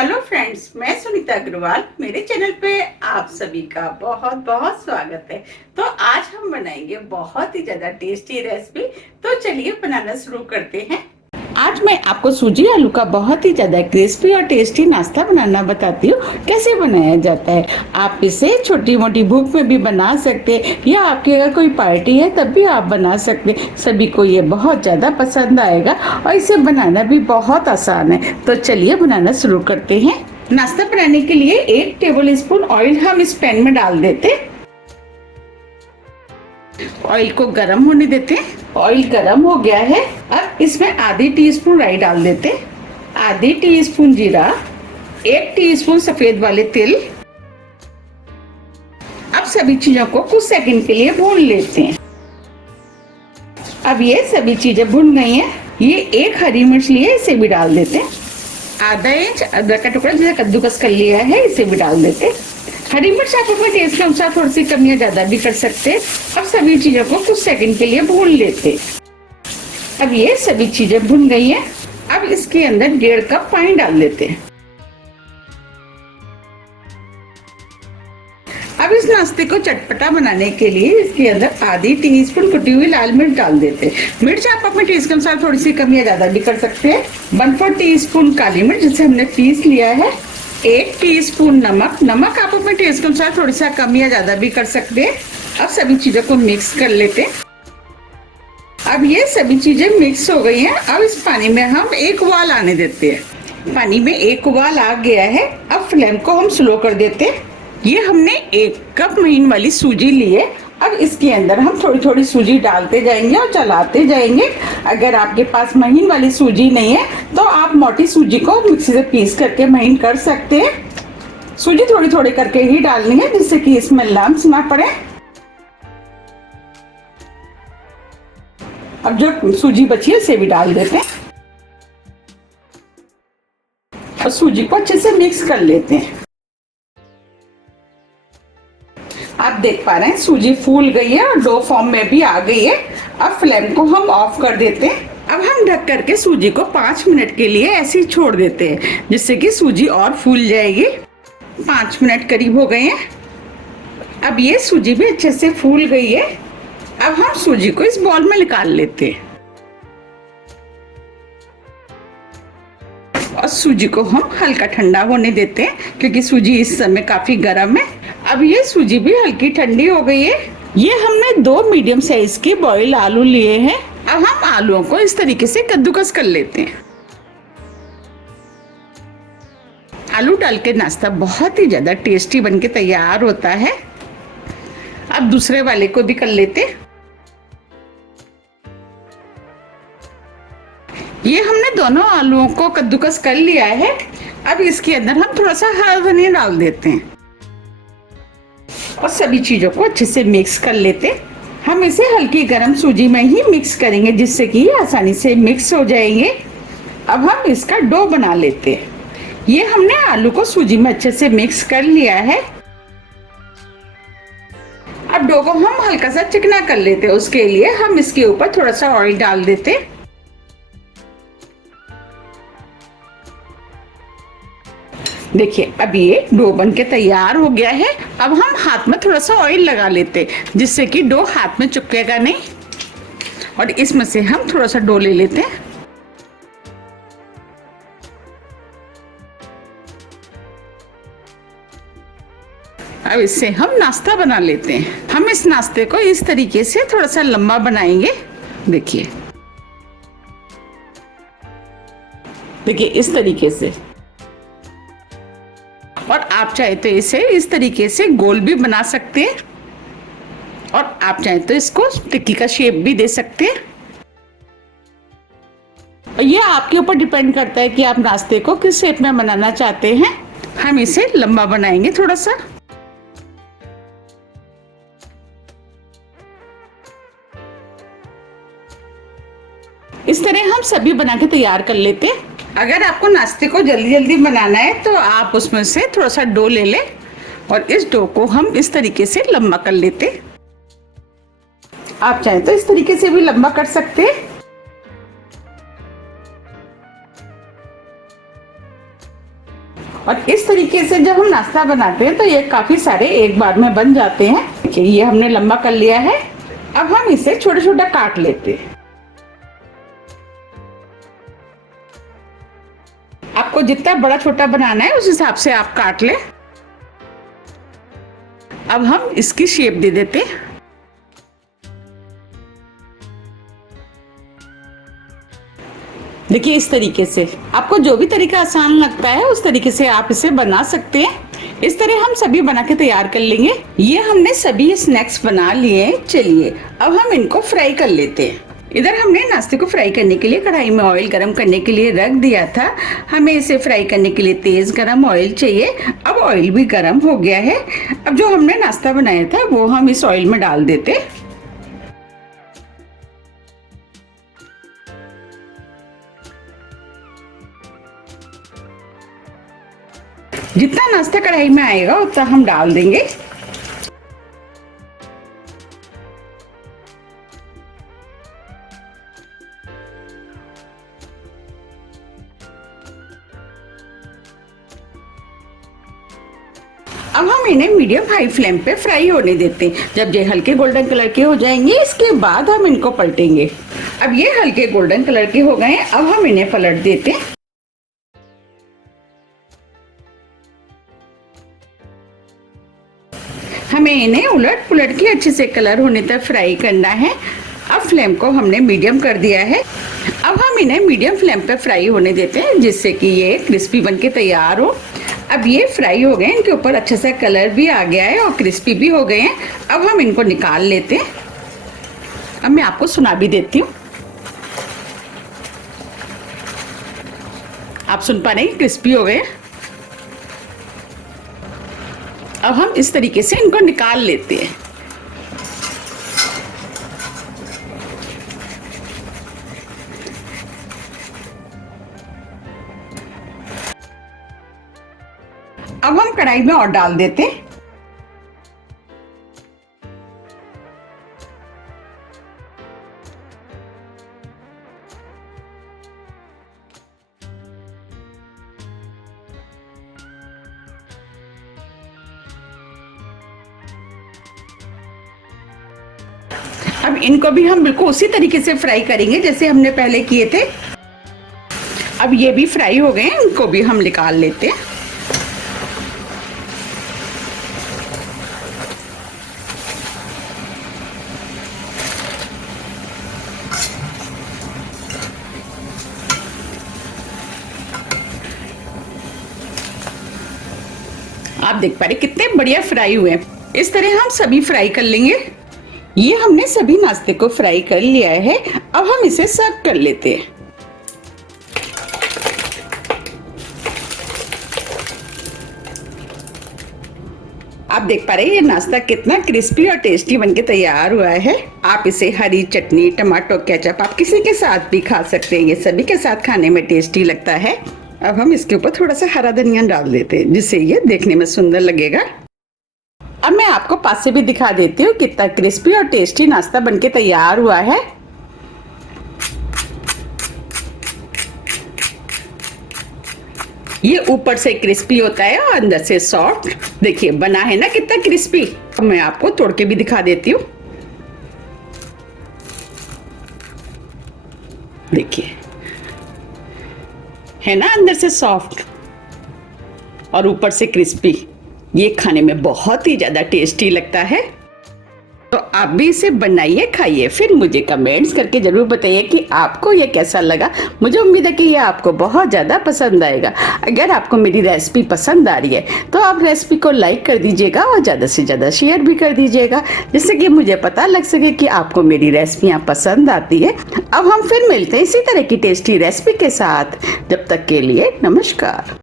Hello friends, मैं सुनीता अग्रवाल। मेरे channel पे आप सभी का बहुत बहुत स्वागत है। तो आज हम बनाएंगे बहुत ही ज्यादा टेस्टी रेसिपी। तो चलिए बनाना शुरू करते हैं। आज मैं आपको सूजी आलू का बहुत ही ज्यादा क्रिस्पी और टेस्टी नाश्ता बनाना बताती हूँ। कैसे बनाया जाता है। आप इसे छोटी मोटी भूख में भी बना सकते हैं या आपके अगर कोई पार्टी है तब भी आप बना सकते हैं। सभी को ये बहुत ज्यादा पसंद आएगा और इसे बनाना भी बहुत आसान है। तो चलिए बनाना शुरू करते हैं। नाश्ता बनाने के लिए 1 टेबल स्पून ऑयल हम इस पैन में डाल देते। ऑयल को गर्म होने देते। ऑयल गर्म हो गया है। अब इसमें आधी टीस्पून राई डाल देते, आधी टीस्पून जीरा, 1 टीस्पून सफेद वाले तिल। अब सभी चीजों को कुछ सेकंड के लिए भून लेते हैं। अब ये सभी चीजें भुन गई हैं। ये 1 हरी मिर्च लिए, इसे भी डाल देते हैं। आधा इंच अदरक का टुकड़ा जिसे कद्दूकस कर लिया है, इसे भी डाल देते। हरी मिर्च आप अपने टेस्ट के अनुसार थोड़ी सी कम या ज्यादा भी कर सकते हैं। अब सभी चीजों को कुछ सेकंड के लिए भून लेते। अब ये सभी चीजें भुन गई हैं। अब इसके अंदर 1.5 कप पानी डाल देते हैं। अब इस नाश्ते को चटपटा बनाने के लिए इसके अंदर आधी टीस्पून कुटी हुई लाल मिर्च डाल देते हैं। मिर्च आप अपने टेस्ट के अनुसार थोड़ी सी कम या ज्यादा भी कर सकते हैं। 1/4 टीस्पून काली मिर्च जिसे हमने पीस लिया है। 1 टीस्पून नमक। नमक आप अपने टेस्ट के अनुसार थोड़ी सा कम या ज्यादा भी कर सकते हैं। अब सभी चीजों को मिक्स कर लेते हैं। अब ये सभी चीजें मिक्स हो गई हैं। अब इस पानी में हम 1 उबाल आने देते हैं। पानी में 1 उबाल आ गया है। अब फ्लेम को हम स्लो कर देते हैं। ये हमने 1 कप महीन वाली सूजी ली है। अब इसके अंदर हम थोड़ी थोड़ी सूजी डालते जाएंगे और चलाते जाएंगे। अगर आपके पास महीन वाली सूजी नहीं है तो आप मोटी सूजी को मिक्सी से पीस करके महीन कर सकते हैं। सूजी थोड़ी थोड़ी करके ही डालनी है जिससे कि इसमें लम्स ना पड़े। अब जो सूजी बची है उसे भी डाल देते हैं और सूजी को अच्छे से मिक्स कर लेते हैं। आप देख पा रहे हैं सूजी फूल गई है और डो फॉर्म में भी आ गई है। अब फ्लेम को हम ऑफ कर देते हैं। अब हम ढक करके सूजी को 5 मिनट के लिए ऐसे ही छोड़ देते हैं जिससे कि सूजी और फूल जाएगी। 5 मिनट करीब हो गए हैं। अब ये सूजी भी अच्छे से फूल गई है। अब हम सूजी को इस बॉल में निकाल लेते हैं और सूजी को हम हल्का ठंडा होने देते हैं क्योंकि सूजी इस समय काफी गर्म है। अब ये सूजी भी हल्की ठंडी हो गई है। ये हमने 2 मीडियम साइज के बॉयल आलू लिए हैं। अब हम आलूओं को इस तरीके से कद्दूकस कर लेते हैं। आलू डाल के नाश्ता बहुत ही ज्यादा टेस्टी बनके तैयार होता है। अब दूसरे वाले को भी कर लेते हैं। ये हमने दोनों आलूओं को कद्दूकस कर लिया है। अब इसके अंदर हम थोड़ा सा हरा धनिया डाल देते हैं और सभी चीजों को अच्छे से मिक्स कर लेते। हम इसे हल्की गर्म सूजी में ही मिक्स करेंगे जिससे कि आसानी से मिक्स हो जाएंगे। अब हम इसका डो बना लेते हैं। ये हमने आलू को सूजी में अच्छे से मिक्स कर लिया है। अब डो को हम हल्का सा चिकना कर लेते हैं। उसके लिए हम इसके ऊपर थोड़ा सा ऑयल डाल देते। देखिए अब ये डो बन के तैयार हो गया है। अब हम हाथ में थोड़ा सा ऑयल लगा लेते जिससे कि डो हाथ में चिपकेगा नहीं। और इसमें से हम थोड़ा सा डो ले लेते हैं। अब इससे हम नाश्ता बना लेते हैं। हम इस नाश्ते को इस तरीके से थोड़ा सा लंबा बनाएंगे। देखिए देखिए इस तरीके से। और आप चाहे तो इसे इस तरीके से गोल भी बना सकते हैं और आप चाहे तो इसको टिक्की का शेप भी दे सकते हैं। ये आपके ऊपर डिपेंड करता है कि आप नाश्ते को किस शेप में बनाना चाहते हैं। हम इसे लंबा बनाएंगे थोड़ा सा। इस तरह हम सभी बना के तैयार कर लेते हैं। अगर आपको नाश्ते को जल्दी जल्दी बनाना है तो आप उसमें से थोड़ा सा डो ले लें और इस डो को हम इस तरीके से लंबा कर लेते। आप चाहे तो इस तरीके से भी लंबा कर सकते हैं। और इस तरीके से जब हम नाश्ता बनाते हैं तो ये काफी सारे एक बार में बन जाते हैं। देखिए ये हमने लंबा कर लिया है। अब हम इसे छोटा छोटा काट लेते हैं। आपको जितना बड़ा छोटा बनाना है उस हिसाब से आप काट लें। अब हम इसकी शेप दे देते हैं। देखिए इस तरीके से आपको जो भी तरीका आसान लगता है उस तरीके से आप इसे बना सकते हैं। इस तरह हम सभी बना के तैयार कर लेंगे। ये हमने सभी स्नैक्स बना लिए। चलिए अब हम इनको फ्राई कर लेते हैं। इधर हमने नाश्ते को फ्राई करने के लिए कढ़ाई में ऑयल गरम करने के लिए रख दिया था। हमें इसे फ्राई करने के लिए तेज गरम ऑयल चाहिए। अब ऑयल भी गरम हो गया है। अब जो हमने नाश्ता बनाया था वो हम इस ऑयल में डाल देते। जितना नाश्ता कढ़ाई में आएगा उतना हम डाल देंगे। अब हम इन्हें मीडियम हाई फ्लेम पे फ्राई होने देते हैं। जब ये हल्के गोल्डन कलर के हो जाएंगे इसके बाद हम इनको पलटेंगे। अब ये हल्के गोल्डन कलर के हो गए हैं। अब हम इन्हें पलट देते हैं। हमें इन्हें उलट पुलट के अच्छे से कलर होने तक फ्राई करना है। अब फ्लेम को हमने मीडियम कर दिया है। अब हम इन्हें मीडियम फ्लेम पे फ्राई होने देते हैं जिससे कि ये क्रिस्पी बन के तैयार हो। अब ये फ्राई हो गए, इनके ऊपर अच्छा सा कलर भी आ गया है और क्रिस्पी भी हो गए हैं। अब हम इनको निकाल लेते हैं। अब मैं आपको सुना भी देती हूँ। आप सुन पा रहे हैं क्रिस्पी हो गए। अब हम इस तरीके से इनको निकाल लेते हैं। अब हम कढ़ाई में और डाल देते हैं। अब इनको भी हम बिल्कुल उसी तरीके से फ्राई करेंगे जैसे हमने पहले किए थे। अब ये भी फ्राई हो गए हैं, इनको भी हम निकाल लेते हैं। आप देख पा रहे कितने बढ़िया फ्राई हुए हैं। इस तरह हम सभी फ्राई कर लेंगे। ये हमने सभी नाश्ते को फ्राई कर लिया है। अब हम इसे सर्व कर लेते हैं। आप देख पा रहे हैं ये नाश्ता कितना क्रिस्पी और टेस्टी बनके तैयार हुआ है। आप इसे हरी चटनी, टमाटो केचप, आप किसी के साथ भी खा सकते हैं। ये सभी के साथ खाने में टेस्टी लगता है। अब हम इसके ऊपर थोड़ा सा हरा धनिया डाल देते हैं जिससे ये देखने में सुंदर लगेगा। अब मैं आपको पास से भी दिखा देती हूँ कितना क्रिस्पी और टेस्टी नाश्ता बनके तैयार हुआ है। ये ऊपर से क्रिस्पी होता है और अंदर से सॉफ्ट। देखिए बना है ना कितना क्रिस्पी। अब मैं आपको तोड़ के भी दिखा देती हूँ। देखिए है ना अंदर से सॉफ्ट और ऊपर से क्रिस्पी। ये खाने में बहुत ही ज्यादा टेस्टी लगता है। तो आप भी इसे बनाइए, खाइए, फिर मुझे कमेंट्स करके जरूर बताइए कि आपको ये कैसा लगा। मुझे उम्मीद है कि ये आपको बहुत ज़्यादा पसंद आएगा। अगर आपको मेरी रेसिपी पसंद आ रही है तो आप रेसिपी को लाइक कर दीजिएगा और ज़्यादा से ज़्यादा शेयर भी कर दीजिएगा जिससे कि मुझे पता लग सके कि आपको मेरी रेसिपियाँ पसंद आती है। अब हम फिर मिलते हैं इसी तरह की टेस्टी रेसिपी के साथ। जब तक के लिए नमस्कार।